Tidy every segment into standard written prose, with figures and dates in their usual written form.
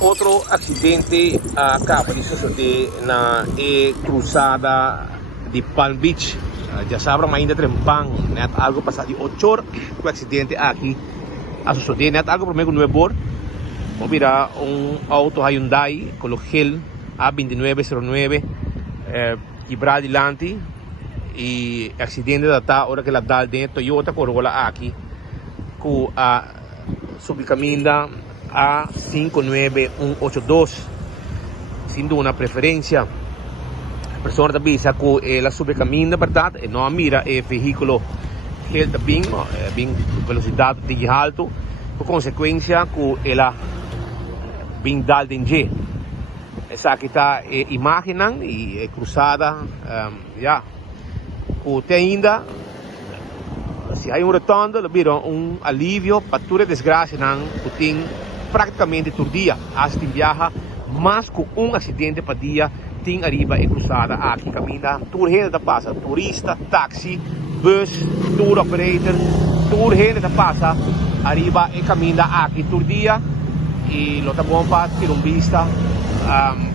outro acidente acaba de suceder na cruzada de Palm Beach. Já sabem ainda trempang, net algo passado de 8 horas, o acidente aqui a suceder, net algo primeiro no bor. Mira auto Hyundai color gel A2909 quebrado adiante e acidente da tá hora que ela dá dentro Toyota Corolla aqui com a subcaminda A59182, sendo uma preferência a pessoa também sabe que ela subcaminda verdade e não mira o veículo gel também bem velocidade de alto por consequência que ela bem dal danger. Essa aqui está imagem e cruzada já que ainda se há rotonda viram alívio para toda desgraça que tem praticamente todo dia as tem viaja mas com acidente para dia tem arriba e cruzada aqui caminha tour gente da passa turista táxi bus tour operator tour gente da passa arriba e caminha aqui todo dia e lo tá bom para ter vista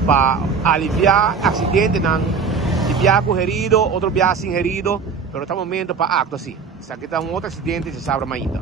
para aliviar acidente de viaje herido outro viaje sem herido pero está momento para acto assim. Se aqui está outro acidente se sabe ainda.